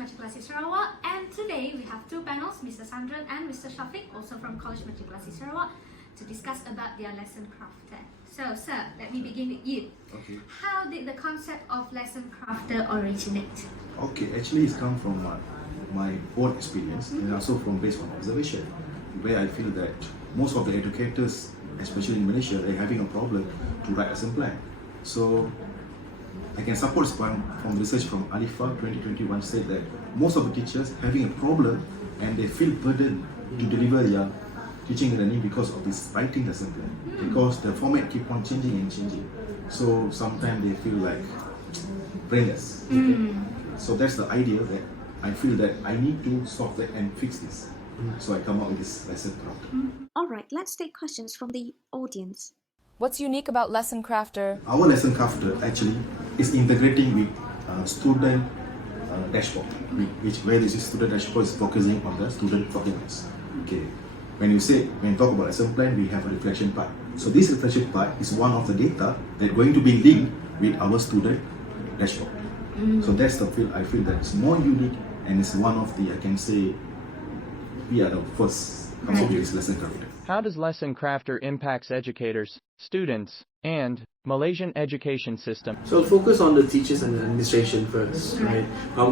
Matrikulasi Sarawak, and today we have two panels, Mr. Sandran and Mr. Shafiq, also from College Matrikulasi Sarawak, to discuss about their lesson crafter. So, sir, let me begin with you. Okay. How did the concept of lesson crafter originate? Okay, actually it's come from my own experience and also from based on observation, where I feel that most of the educators, especially in Malaysia, they're having a problem to write lesson plan. So I can support this point from research from PIITRAM2024 said that most of the teachers having a problem and they feel burdened to deliver their teaching and learning because of this writing lesson plan, because the format keep on changing and changing. So sometimes they feel like brainless. Okay? So that's the idea that I feel that I need to solve that and fix this. So I come up with this lesson craft. Alright, let's take questions from the audience. What's unique about Lesson Crafter? Our lesson crafter actually is integrating with student dashboard, where this student dashboard is focusing on the student documents. Okay. When you talk about lesson plan, we have a reflection part. So this reflection part is one of the data that going to be linked with our student dashboard. So that's the feel I feel that it's more unique, and it's one of the, I can say, we are the first come up with this lesson crafter. How does Lesson Crafter impacts educators, students, and Malaysian education system? So I'll focus on the teachers and the administration first, right?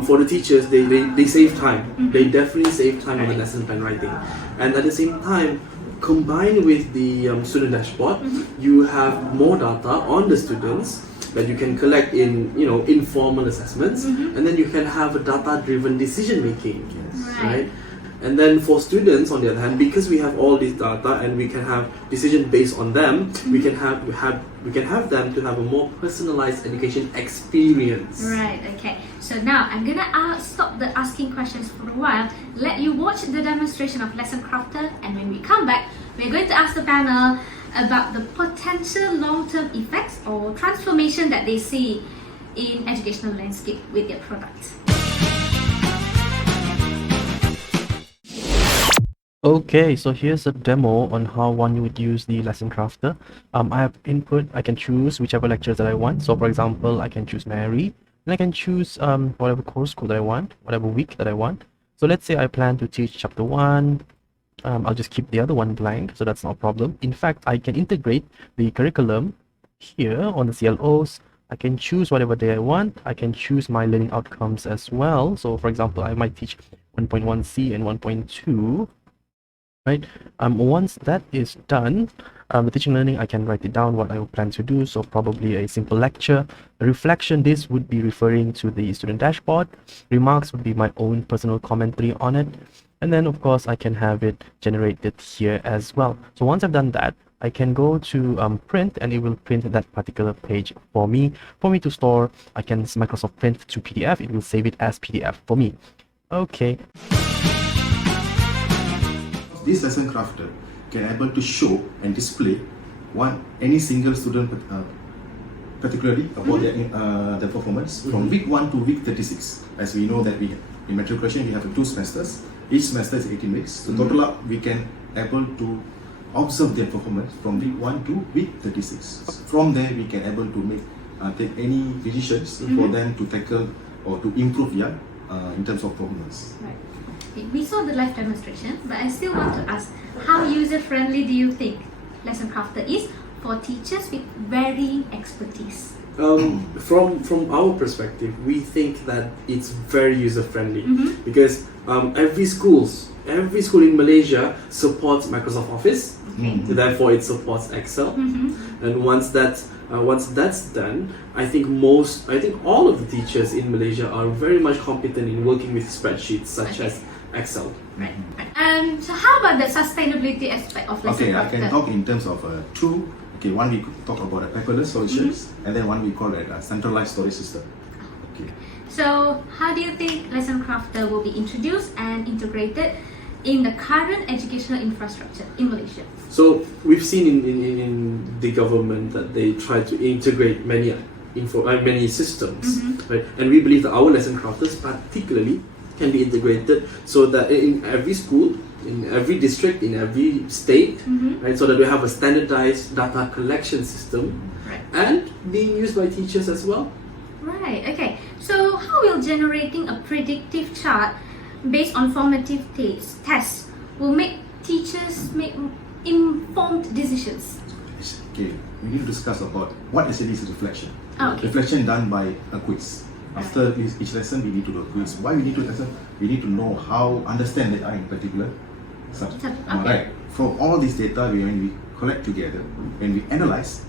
For the teachers, they save time. They definitely save time on the lesson plan writing. And at the same time, combined with the student dashboard, you have more data on the students that you can collect in informal assessments, and then you can have a data-driven decision making, right? And then for students, on the other hand, because we have all this data and we can have decision based on them, we can have them to have a more personalized education experience. Right, okay. So now I'm gonna stop the asking questions for a while, let you watch the demonstration of lesson crafter, and when we come back, we're going to ask the panel about the potential long-term effects or transformation that they see in educational landscape with their product. Okay, so here's a demo on how one would use the lesson crafter. I have input. I can choose whichever lectures that I want. So for example, I can choose Mary, and I can choose whatever course code that I want, whatever week that I want. So let's say I plan to teach chapter 1. I'll just keep the other one blank, so that's not a problem. In fact, I can integrate the curriculum here on the CLOs. I can choose whatever day I want. I can choose my learning outcomes as well. So for example, I might teach 1.1C and 1.2. Right. Once that is done, the teaching learning, I can write it down what I plan to do. So probably a simple lecture. A reflection, this would be referring to the student dashboard. Remarks would be my own personal commentary on it. And then of course I can have it generated here as well. So once I've done that, I can go to print, and it will print that particular page for me. For me to store, I can Microsoft Print to PDF. It will save it as PDF for me. Okay. This lesson crafter can able to show and display any single student particularly about their performance from week 1 to week 36. As we know that in matriculation we have 2 semesters. Each semester is 18 weeks. So total up we can able to observe their performance from week 1 to week 36. From there we can able to take any decisions for them to tackle or to improve in terms of performance. Right. We saw the live demonstration, but I still want to ask, how user-friendly do you think lesson crafter is for teachers with varying expertise? From our perspective, we think that it's very user-friendly because every school in Malaysia supports Microsoft Office, so therefore it supports Excel, and once that's done, I think all of the teachers in Malaysia are very much competent in working with spreadsheets such as Excel. Right. So how about the sustainability aspect of lesson crafter? I can talk in terms of two. Okay, one we could talk about a paperless solutions, and then one we call it a centralized storage system. Okay. So how do you think lesson crafter will be introduced and integrated in the current educational infrastructure in Malaysia? So we've seen in the government that they try to integrate many systems, right? And we believe that our lesson crafters particularly can be integrated so that in every school, in every district, in every state, right? So that we have a standardized data collection system, and being used by teachers as well. Right. Okay. So how will of generating a predictive chart based on formative tests will make teachers make informed decisions? Okay, we need to discuss about what actually is reflection. Oh, okay. Reflection done by a quiz. After each lesson, we need to do a quiz. Why we need to lesson? We need to know how understand that in particular subject. Okay. Right. From all this data, when we collect together, when we analyze,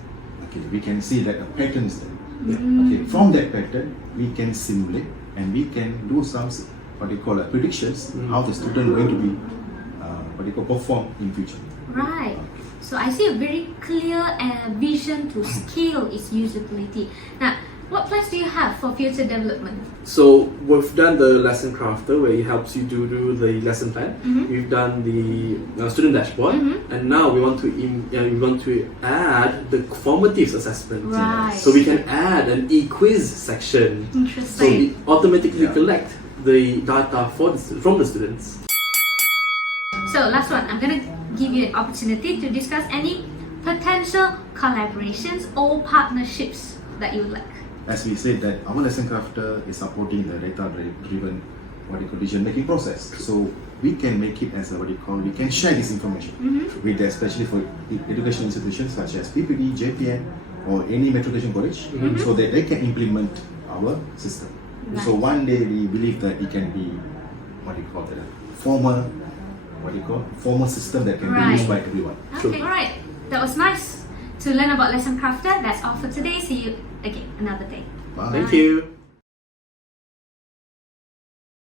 okay, we can see that a pattern is there. Okay. From that pattern, we can simulate and we can do some what they call predictions how the student going to be perform in future. Right. So I see a very clear vision to scale its usability. Now, what plans do you have for future development? So we've done the lesson crafter where it helps you to do the lesson plan. We've done the student dashboard, and now we want to add the formative assessment. Right. So we can add an e-quiz section. So Interesting. we automatically collect the data from the students. So last one, I'm gonna give you an opportunity to discuss any potential collaborations or partnerships that you would like. As we said that our lesson crafter is supporting the data-driven decision-making process. So we can make it as we can share this information with especially for education institutions such as PPD, JPN, or any metropolitan college, so that they can implement our system. Nice. So one day we believe that it can be formal system that can be used by everyone. Okay, alright. That was nice to learn about Lesson Crafter. That's all for today. See you again another day. Bye. Thank you.